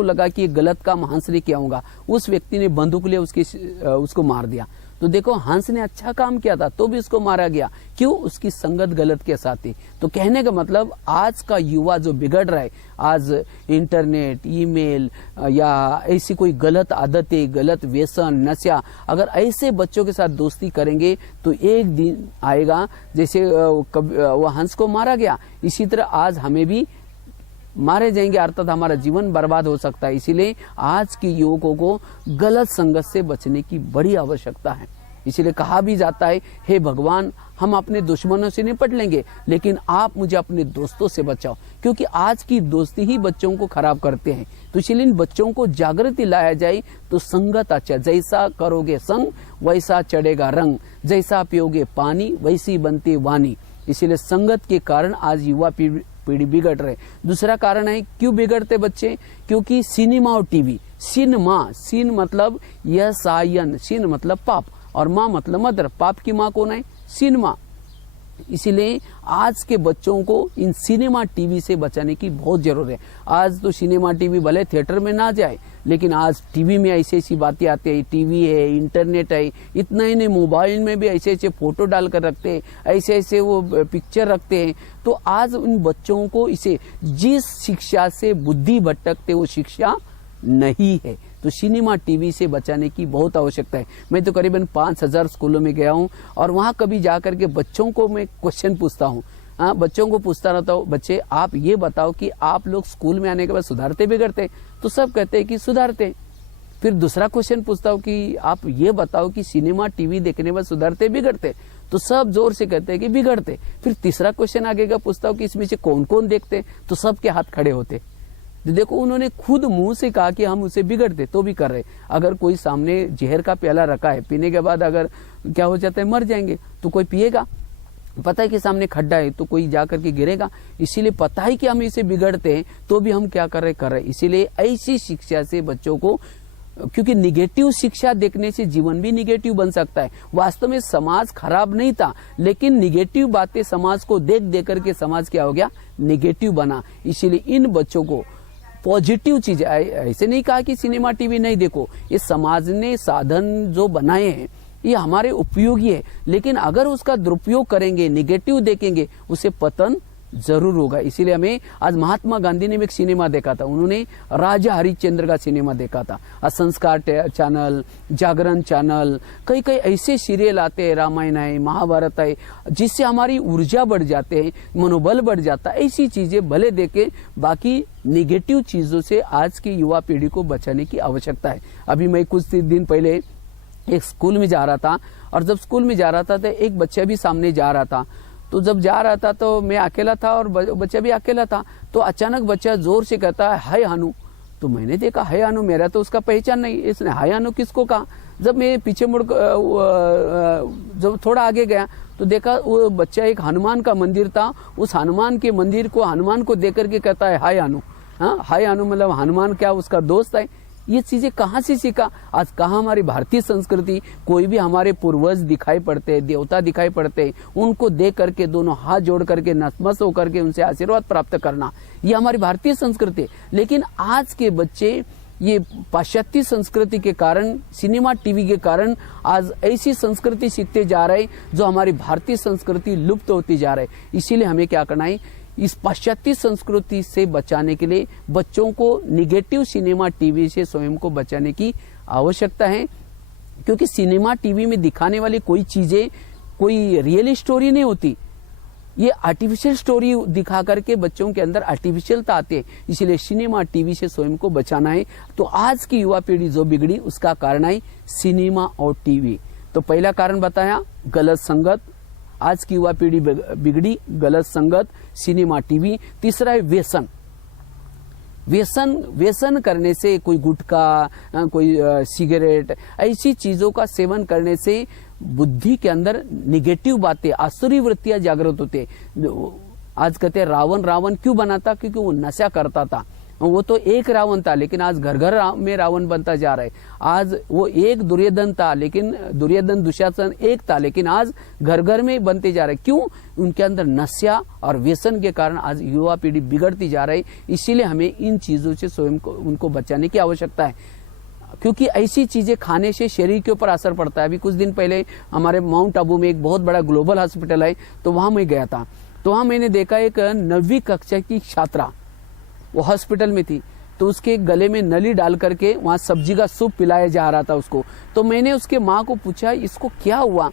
उसको लगा कि ये गलत काम हंस ने किया होगा, उस व्यक्ति ने बंदूक ले उसको मार दिया। तो देखो हंस ने अच्छा काम किया था तो भी उसको मारा गया, क्यों? उसकी संगत गलत के साथ थी। तो कहने का मतलब आज का युवा जो बिगड़ रहा है, आज इंटरनेट, ईमेल या ऐसी कोई गलत आदतें, गलत व्यसन, नशा, अगर ऐसे बच्चों के साथ दोस्ती करेंगे तो एक दिन आएगा जैसे वो हंस को मारा गया, इसी तरह आज हमें भी मारे जाएंगे, अर्थात हमारा जीवन बर्बाद हो सकता है। इसीलिए आज के युवकों को गलत संगत से बचने की बड़ी आवश्यकता है। इसीलिए कहा भी जाता है, हे भगवान, हम अपने दुश्मनों से निपट लेंगे लेकिन आप मुझे अपने दोस्तों से बचाओ, क्योंकि आज की दोस्ती ही बच्चों को खराब करते हैं। तो इसलिए इन बच्चों को जागृति लाया जाए तो संगत अच्छा, जैसा करोगे संग वैसा चढ़ेगा रंग, जैसा पियोगे पानी वैसी बनती वाणी। इसीलिए संगत के कारण आज युवा पीढ़ी बिगड़ रहे। दूसरा कारण है क्यों बिगड़ते बच्चे, क्योंकि सिनेमा और टीवी। सीन मतलब यसायन, सीन मतलब पाप और माँ मतलब मदर, पाप की माँ कौन है? सिनेमा। इसीलिए आज के बच्चों को इन सिनेमा टीवी से बचाने की बहुत जरूरत है। आज तो सिनेमा टीवी भले थिएटर में ना जाए, लेकिन आज टीवी में ऐसी ऐसी बातें आती है, टीवी है, इंटरनेट है, इतना ही नहीं मोबाइल में भी ऐसे ऐसे फोटो डालकर रखते हैं, ऐसे ऐसे वो पिक्चर रखते हैं। तो आज उन बच्चों को इसे जिस शिक्षा से बुद्धि भटकते वो शिक्षा नहीं है, तो सिनेमा टीवी से बचाने की बहुत आवश्यकता है। मैं तो करीबन 5000 स्कूलों में गया हूँ और वहाँ कभी जाकर के बच्चों को मैं क्वेश्चन पूछता हूँ। बच्चों को पूछता रहता हूँ, बच्चे आप ये बताओ कि आप लोग स्कूल में आने के बाद सुधारते बिगड़ते? तो सब कहते हैं कि सुधारते। फिर दूसरा क्वेश्चन पूछता हूँ कि आप ये बताओ कि सिनेमा टीवी देखने के बाद सुधारते बिगड़ते? तो सब जोर से कहते हैं कि बिगड़ते। फिर तीसरा क्वेश्चन आगे का पूछता हूँ कि इसमें से कौन कौन देखते? तो सबके हाथ खड़े होते। देखो उन्होंने खुद मुंह से कहा कि हम उसे बिगड़ते तो भी कर रहे। अगर कोई सामने जहर का प्याला रखा है, पीने के बाद अगर क्या हो जाता है, मर जाएंगे, तो कोई पिएगा? पता है कि सामने खड्डा है तो कोई जा करके गिरेगा। इसीलिए पता है कि हम इसे बिगड़ते हैं तो भी हम क्या कर रहे। इसीलिए ऐसी शिक्षा से बच्चों को, क्योंकि निगेटिव शिक्षा देखने से जीवन भी निगेटिव बन सकता है। वास्तव में समाज खराब नहीं था, लेकिन निगेटिव बातें समाज को देख देख करके समाज क्या हो गया, निगेटिव बना। इसीलिए इन बच्चों को पॉजिटिव चीज, ऐसे नहीं कहा कि सिनेमा टीवी नहीं देखो, ये समाज ने साधन जो बनाए हैं ये हमारे उपयोगी है, लेकिन अगर उसका दुरुपयोग करेंगे, निगेटिव देखेंगे, उसे पतन जरूर होगा। इसीलिए हमें आज महात्मा गांधी ने एक सिनेमा देखा था, उन्होंने राजा हरिश्चंद्र का सिनेमा देखा था। संस्कार चैनल, जागरण चैनल, कई कई ऐसे सीरियल आते हैं, रामायण है, महाभारत है, जिससे हमारी ऊर्जा बढ़ जाते हैं, मनोबल बढ़ जाता है। ऐसी चीजें भले देखें, बाकी निगेटिव चीजों से आज की युवा पीढ़ी को बचाने की आवश्यकता है। अभी मैं कुछ दिन पहले एक स्कूल में जा रहा था, और जब स्कूल में जा रहा था तो एक बच्चा भी सामने जा रहा था। तो जब जा रहा था तो मैं अकेला था और बच्चा भी अकेला था। तो अचानक बच्चा जोर से कहता है, हाय हानू। तो मैंने देखा हाय हानू, मेरा तो उसका पहचान नहीं, इसने हाय हानू किसको कहा। जब मैं पीछे मुड़ जब थोड़ा आगे गया तो देखा वो बच्चा एक हनुमान का मंदिर था, उस हनुमान के मंदिर को, हनुमान को देख करके कहता है हाय हानू। हाँ, हाय हानू मतलब हनुमान क्या उसका दोस्त है। ये चीजें कहाँ से सीखा? आज कहाँ हमारी भारतीय संस्कृति, कोई भी हमारे पूर्वज दिखाई पड़ते हैं, देवता दिखाई पड़ते हैं, उनको देख करके दोनों हाथ जोड़ करके नतमस्तक होकर के उनसे आशीर्वाद प्राप्त करना, ये हमारी भारतीय संस्कृति है। लेकिन आज के बच्चे ये पाश्चात्य संस्कृति के कारण, सिनेमा टीवी के कारण आज ऐसी संस्कृति सीखते जा रहे हैं जो हमारी भारतीय संस्कृति लुप्त होती जा रही है। इसीलिए हमें क्या करना है, इस पाश्चात्य संस्कृति से बचाने के लिए बच्चों को निगेटिव सिनेमा टीवी से स्वयं को बचाने की आवश्यकता है। क्योंकि सिनेमा टीवी में दिखाने वाली कोई चीजें कोई रियल स्टोरी नहीं होती, ये आर्टिफिशियल स्टोरी दिखा करके बच्चों के अंदर आर्टिफिशियलता आती है। इसलिए सिनेमा टीवी से स्वयं को बचाना है। तो आज की युवा पीढ़ी जो बिगड़ी उसका कारण है सिनेमा और टीवी। तो पहला कारण बताया गलत संगत, आज की युवा पीढ़ी बिगड़ी, गलत संगत, सिनेमा टीवी। तीसरा है व्यसन। व्यसन करने से, कोई गुटखा, कोई सिगरेट, ऐसी चीजों का सेवन करने से बुद्धि के अंदर निगेटिव बातें, आसुरी वृत्तियां जागृत होते। आज कहते हैं रावण क्यों बना था? क्योंकि वो नशा करता था। वो तो एक रावण था, लेकिन आज घर घर में रावण बनता जा रहा है। आज वो एक दुर्योधन था, लेकिन दुर्योधन दुशासन एक था, लेकिन आज घर घर में बनते जा रहे। क्यों? उनके अंदर नशा और व्यसन के कारण आज युवा पीढ़ी बिगड़ती जा रही। इसीलिए हमें इन चीजों से स्वयं को उनको बचाने की आवश्यकता है, क्योंकि ऐसी चीजें खाने से शरीर के ऊपर असर पड़ता है। अभी कुछ दिन पहले हमारे माउंट आबू में एक बहुत बड़ा ग्लोबल हॉस्पिटल है, तो वहां मैं गया था। तो वहां मैंने देखा एक 9वीं कक्षा की छात्रा वो हॉस्पिटल में थी, तो उसके गले में नली डाल करके वहां सब्जी का सूप पिलाया जा रहा था उसको। तो मैंने उसके माँ को पूछा इसको क्या हुआ?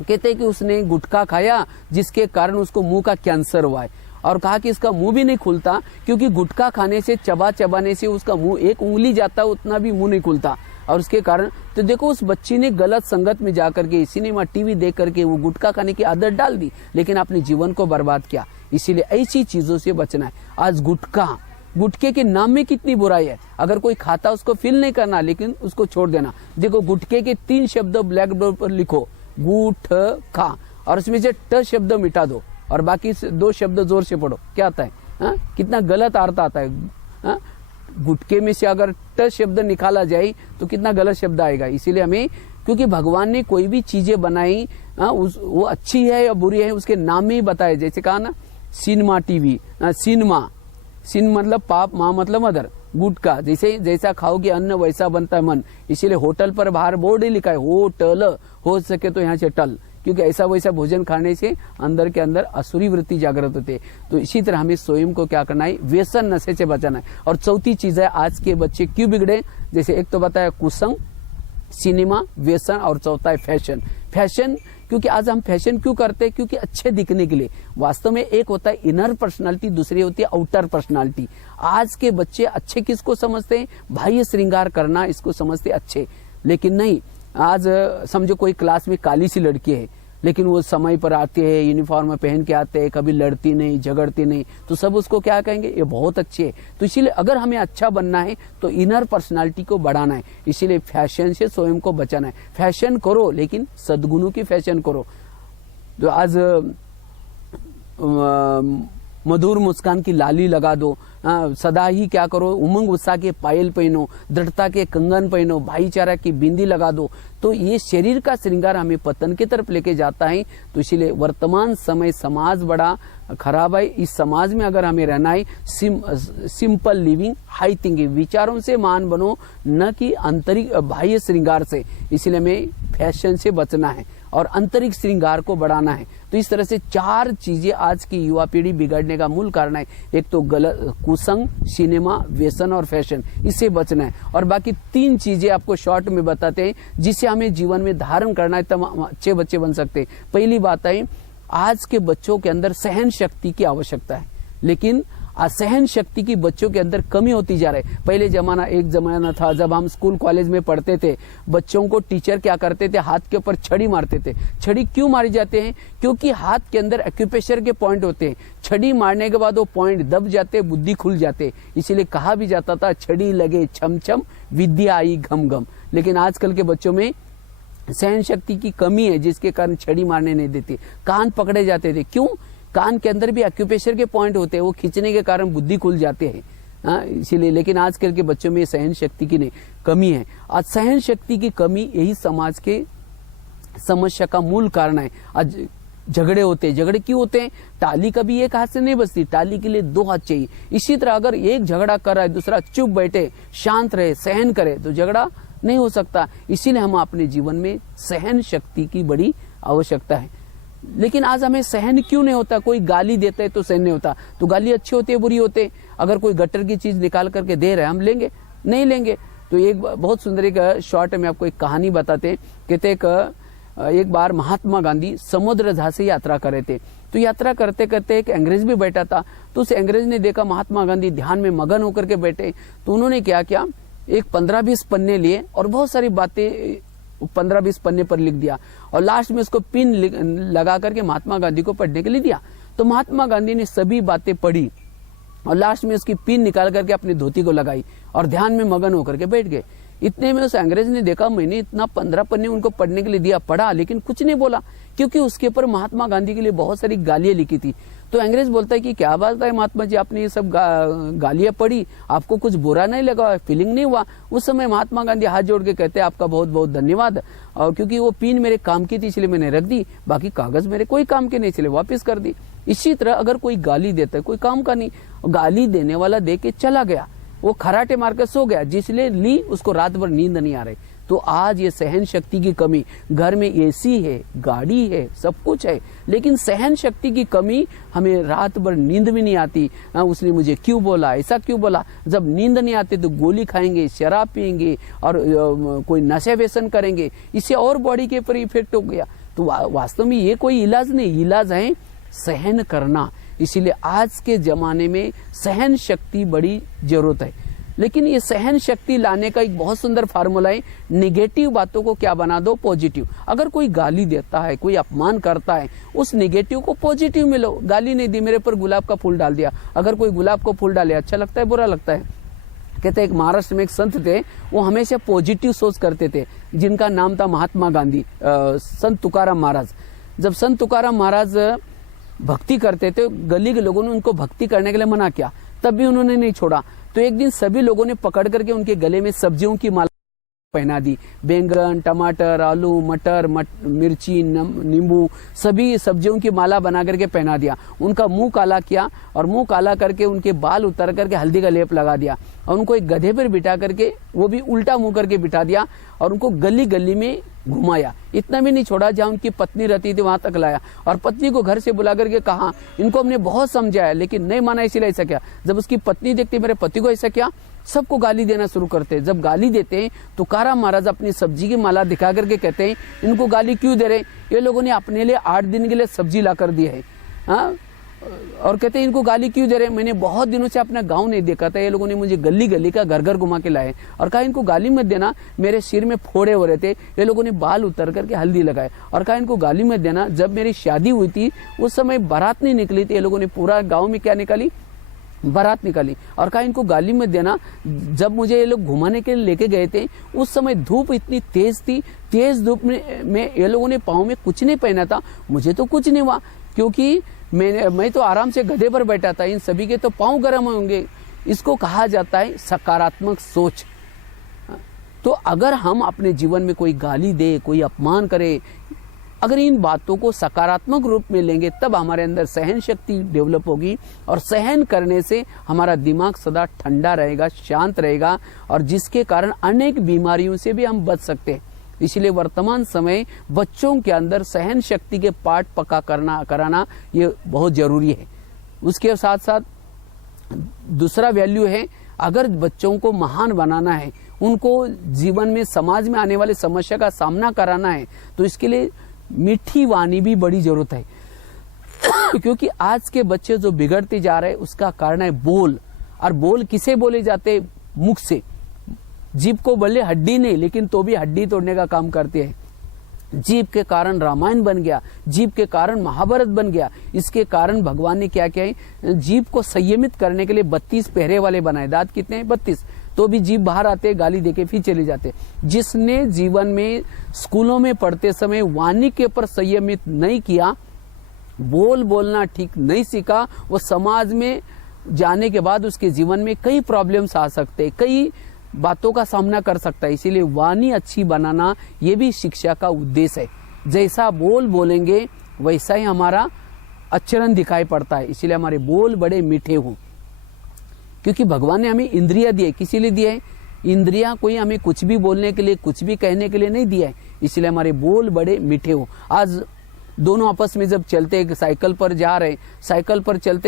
कहते कि उसने गुटखा खाया जिसके कारण उसको मुंह का कैंसर हुआ है, और कहा कि इसका मुंह भी नहीं खुलता, क्योंकि गुटखा खाने से चबाने से उसका मुंह एक उंगली जाता उतना भी मुंह नहीं खुलता, और उसके कारण तो देखो उस बच्ची ने गलत संगत में जाकर के सिनेमा टीवी देख करके वो गुटखा खाने की आदत डाल दी, लेकिन अपने जीवन को बर्बाद किया। इसीलिए ऐसी चीजों से बचना है। आज गुटखे के नाम में कितनी बुराई है। अगर कोई खाता उसको फील नहीं करना, लेकिन उसको छोड़ देना। देखो गुटखे के 3 शब्द ब्लैक बोर्ड पर लिखो, गुटखा, और उसमें से ट शब्द मिटा दो और बाकी 2 शब्द जोर से पढ़ो, क्या आता है? हा? कितना गलत अर्थ आता है। हा? गुटके में से अगर ट शब्द निकाला जाए तो कितना गलत शब्द आएगा। इसीलिए हमें, क्योंकि भगवान ने कोई भी चीजें बनाई वो अच्छी है या बुरी है उसके नाम में ही बताया। जैसे कहा ना सिनेमा टीवी, सिन मतलब पाप, माँ मतलब मदर, गुटखा जैसे जैसा खाओगे अन्न वैसा बनता है मन। इसीलिए होटल पर बाहर बोर्ड ही लिखा है होटल, हो सके तो यहाँ से टल, क्योंकि ऐसा वैसा भोजन खाने से अंदर के अंदर असुरी वृत्ति जागृत होते। तो इसी तरह हमें स्वयं को क्या करना है? व्यसन नशे से बचाना है। और चौथी चीज है आज के बच्चे क्यों बिगड़े, जैसे एक तो बताया कुसंग, सिनेमा, व्यसन, और चौथा है फैशन। क्योंकि आज हम फैशन क्यों करते हैं? क्योंकि अच्छे दिखने के लिए। वास्तव में एक होता है इनर पर्सनालिटी, दूसरी होती है आउटर पर्सनालिटी। आज के बच्चे अच्छे किसको समझते हैं? बाह्य श्रृंगार करना इसको समझते अच्छे, लेकिन नहीं। आज समझो कोई क्लास में काली सी लड़की है, लेकिन वो समय पर आते हैं, यूनिफॉर्म पहन के आते हैं, कभी लड़ती नहीं, झगड़ती नहीं, तो सब उसको क्या कहेंगे? ये बहुत अच्छे है। तो इसीलिए अगर हमें अच्छा बनना है तो इनर पर्सनालिटी को बढ़ाना है। इसीलिए फैशन से स्वयं को बचाना है। फैशन करो, लेकिन सद्गुणों की फैशन करो। तो आज मधुर मुस्कान की लाली लगा दो, सदा ही क्या करो? उमंग उत्साह के पायल पहनो, दृढ़ता के कंगन पहनो, भाईचारा की बिंदी लगा दो। तो ये शरीर का श्रृंगार हमें पतन की तरफ लेके जाता है। तो इसीलिए वर्तमान समय समाज बड़ा खराब है। इस समाज में अगर हमें रहना है, सिंपल लिविंग, हाई थिंकिंग, विचारों से मान बनो, न कि आंतरिक बाह्य श्रृंगार से। इसलिए हमें फैशन से बचना है और आंतरिक श्रृंगार को बढ़ाना है। तो इस तरह से 4 चीजें आज की युवा पीढ़ी बिगड़ने का मूल कारण है। एक तो गलत कुसंग, सिनेमा, व्यसन और फैशन, इससे बचना है। और बाकी 3 चीजें आपको शॉर्ट में बताते हैं जिसे हमें जीवन में धारण करना है, तब अच्छे बच्चे बन सकते हैं। पहली बात है, आज के बच्चों के अंदर सहन शक्ति की आवश्यकता है, लेकिन असहन शक्ति की बच्चों के अंदर कमी होती जा रही है। पहले एक जमाना था जब हम स्कूल कॉलेज में पढ़ते थे, बच्चों को टीचर क्या करते थे? हाथ के ऊपर छड़ी मारते थे। छड़ी क्यों मारी जाते हैं? क्योंकि हाथ के अंदर एक्यूप्रेशर के पॉइंट होते हैं। छड़ी मारने के बाद वो पॉइंट दब जाते, बुद्धि खुल जाते। इसीलिए कहा भी जाता था छड़ी लगे छम छम, विद्या आई घम घम। लेकिन आजकल के बच्चों में सहन शक्ति की कमी है, जिसके कारण छड़ी मारने नहीं देती। कान पकड़े जाते थे, क्यों? कान के अंदर भी एक्यूप्रेशर के पॉइंट होते हैं, वो खींचने के कारण बुद्धि खुल जाते हैं। इसीलिए, लेकिन आजकल के बच्चों में सहन शक्ति की कमी है। आज सहन शक्ति की कमी यही समाज के समस्या का मूल कारण है। आज झगड़े होते हैं। झगड़े क्यों होते हैं? टाली कभी एक हाथ से नहीं बजती, टाली के लिए 2 हाथ चाहिए। इसी तरह अगर एक झगड़ा कर रहा है, दूसरा चुप बैठे, शांत रहे, सहन करे, तो झगड़ा नहीं हो सकता। इसीलिए हम अपने जीवन में सहन शक्ति की बड़ी आवश्यकता है। लेकिन आज हमें सहन क्यों नहीं होता? कोई गाली देता है तो सहन नहीं होता। तो गाली अच्छी होती है, बुरी होती है? अगर कोई गटर की चीज निकाल करके दे रहा है, हम लेंगे? नहीं लेंगे। तो एक बहुत सुंदर एक शॉर्ट में आपको एक कहानी बताते हैं। कहते एक बार महात्मा गांधी समुद्र जहाज से यात्रा कर रहे थे। तो यात्रा करते करते एक अंग्रेज भी बैठा था। तो उस अंग्रेज ने देखा महात्मा गांधी ध्यान में मगन होकर के बैठे। तो उन्होंने क्या किया, एक 15-20 पन्ने लिए और बहुत सारी बातें 15-20 पन्ने पर लिख दिया, और लास्ट में उसको पिन लगा करके महात्मा गांधी को पढ़ने के लिए दिया। तो महात्मा गांधी ने सभी बातें पढ़ी और लास्ट में उसकी पिन निकाल करके अपनी धोती को लगाई और ध्यान में मगन होकर के बैठ गए। इतने में उस अंग्रेज ने देखा, मैंने इतना 15 पन्ने उनको पढ़ने के लिए दिया, पढ़ा, लेकिन कुछ नहीं बोला, क्योंकि उसके ऊपर महात्मा गांधी के लिए बहुत सारी गालियां लिखी थी। तो अंग्रेज बोलता है कि क्या बात है महात्मा जी, आपने ये सब गालियां पढ़ी, आपको कुछ बुरा नहीं लगा, फीलिंग नहीं हुआ? उस समय महात्मा गांधी हाथ जोड़ के कहते हैं आपका बहुत बहुत धन्यवाद, और क्योंकि वो पिन मेरे काम की थी इसलिए मैंने रख दी, बाकी कागज मेरे कोई काम के नहीं इसलिए वापस कर दी। इसी तरह अगर कोई गाली देता है, कोई काम का नहीं, गाली देने वाला दे के चला गया, वो खराटे मार कर सो गया, जिसने ली उसको रात भर नींद नहीं आ रही। तो आज ये सहन शक्ति की कमी, घर में एसी है, गाड़ी है, सब कुछ है, लेकिन सहन शक्ति की कमी, हमें रात भर नींद भी नहीं आती। उसने मुझे क्यों बोला, ऐसा क्यों बोला? जब नींद नहीं आती तो गोली खाएंगे, शराब पियेंगे और कोई नशे व्यसन करेंगे, इससे और बॉडी के ऊपर इफेक्ट हो गया। तो वास्तव में ये कोई इलाज नहीं, इलाज है सहन करना। इसीलिए आज के जमाने में सहन शक्ति बड़ी जरूरत है। लेकिन ये सहन शक्ति लाने का एक बहुत सुंदर फार्मूला है, निगेटिव बातों को क्या बना दो पॉजिटिव। अगर कोई गाली देता है, कोई अपमान करता है, उस निगेटिव को पॉजिटिव में लो। गाली नहीं दी, मेरे पर गुलाब का फूल डाल दिया। अगर कोई गुलाब का फूल डाले, अच्छा लगता है बुरा लगता है? कहते हैं एक महाराष्ट्र में एक संत थे, वो हमेशा पॉजिटिव सोच करते थे, जिनका नाम था महात्मा गांधी, संत तुकाराम महाराज। जब संत तुकाराम महाराज भक्ति करते थे, गली के लोगों ने उनको भक्ति करने के लिए मना किया, तब भी उन्होंने नहीं छोड़ा। तो एक दिन सभी लोगों ने पकड़ करके उनके गले में सब्जियों की माला पहना दी। बैंगन, टमाटर, आलू, मटर, मिर्ची, नींबू, सभी सब्जियों की माला बना करके पहना दिया। उनका मुंह काला किया और मुंह काला करके उनके बाल उतार करके हल्दी का लेप लगा दिया और उनको एक गधे पर बिठा करके, वो भी उल्टा मुंह करके बिठा दिया और उनको गली गली में घुमाया। इतना भी नहीं छोड़ा, जहाँ उनकी पत्नी रहती थी वहां तक लाया और पत्नी को घर से बुला करके कहा, इनको हमने बहुत समझाया लेकिन नहीं माना, इसीलिए ऐसा किया। जब उसकी पत्नी देखती मेरे पति को ऐसा किया, सबको गाली देना शुरू करते हैं। जब गाली देते हैं तो तुकाराम महाराज अपनी सब्जी की माला दिखा करके कहते हैं, इनको गाली क्यों दे रहे? ये लोगों ने अपने लिए 8 दिन के लिए सब्जी ला कर दी है, हाँ? और कहते हैं इनको गाली क्यों दे रहे? मैंने बहुत दिनों से अपना गांव नहीं देखा था, ये लोगों ने मुझे गली गली का घर घर घुमा के लाए और कहा इनको गाली मत देना। मेरे सिर में फोड़े हो रहे थे, ये लोगों ने बाल उतर करके हल्दी लगाए और कहा इनको गाली मत देना। जब मेरी शादी हुई थी उस समय बारात नहीं निकली थी, ये लोगों ने पूरा गाँव में क्या निकाली, बारात निकाली और कहा इनको गाली मत देना। जब मुझे ये लोग घुमाने के लिए लेके गए थे उस समय धूप इतनी तेज थी, तेज धूप में ये लोगों ने पाँव में कुछ नहीं पहना था, मुझे तो कुछ नहीं हुआ क्योंकि मैं तो आराम से गधे पर बैठा था। इन सभी के तो पाँव गर्म होंगे। इसको कहा जाता है सकारात्मक सोच। तो अगर हम अपने जीवन में कोई गाली दे, कोई अपमान करे, अगर इन बातों को सकारात्मक रूप में लेंगे तब हमारे अंदर सहन शक्ति डेवलप होगी और सहन करने से हमारा दिमाग सदा ठंडा रहेगा, शांत रहेगा और जिसके कारण अनेक बीमारियों से भी हम बच सकते हैं। इसलिए वर्तमान समय बच्चों के अंदर सहन शक्ति के पाठ पक्का कराना ये बहुत जरूरी है। उसके साथ साथ दूसरा वैल्यू है, अगर बच्चों को महान बनाना है, उनको जीवन में समाज में आने वाली समस्या का सामना कराना है, तो इसके लिए मीठी वाणी भी बड़ी जरूरत है क्योंकि आज के बच्चे जो बिगड़ते जा रहे हैं उसका कारण है बोल। और बोल किसे बोले जाते? मुख से। जीभ को बोले हड्डी नहीं, लेकिन तो भी हड्डी तोड़ने का काम करते हैं। जीभ के कारण रामायण बन गया, जीभ के कारण महाभारत बन गया। इसके कारण भगवान ने क्या किया है, जीभ को संयमित करने के लिए 32 पहरे वाले बनाए। दांत कितने हैं? 32। तो भी जीभ बाहर आते, गाली देके फिर चले जाते। जिसने जीवन में स्कूलों में पढ़ते समय वाणी के ऊपर संयमित नहीं किया, बोलना ठीक नहीं सीखा, वो समाज में जाने के बाद उसके जीवन में कई प्रॉब्लम्स आ सकते, कई बातों का सामना कर सकता है। इसीलिए वाणी अच्छी बनाना ये भी शिक्षा का उद्देश्य है। जैसा बोलेंगे वैसा ही हमारा आचरण दिखाई पड़ता है। इसीलिए हमारे बोल बड़े मीठे हों, क्योंकि भगवान ने हमें इंद्रियां दी है। किसी लिए दी है? इंद्रियां कोई हमें कुछ भी बोलने के लिए, कुछ भी कहने के लिए नहीं दिया है। इसलिए हमारे बोल बड़े मीठे हो। आज दोनों आपस में जब चलते, साइकिल पर जा रहे, साइकिल पर चलते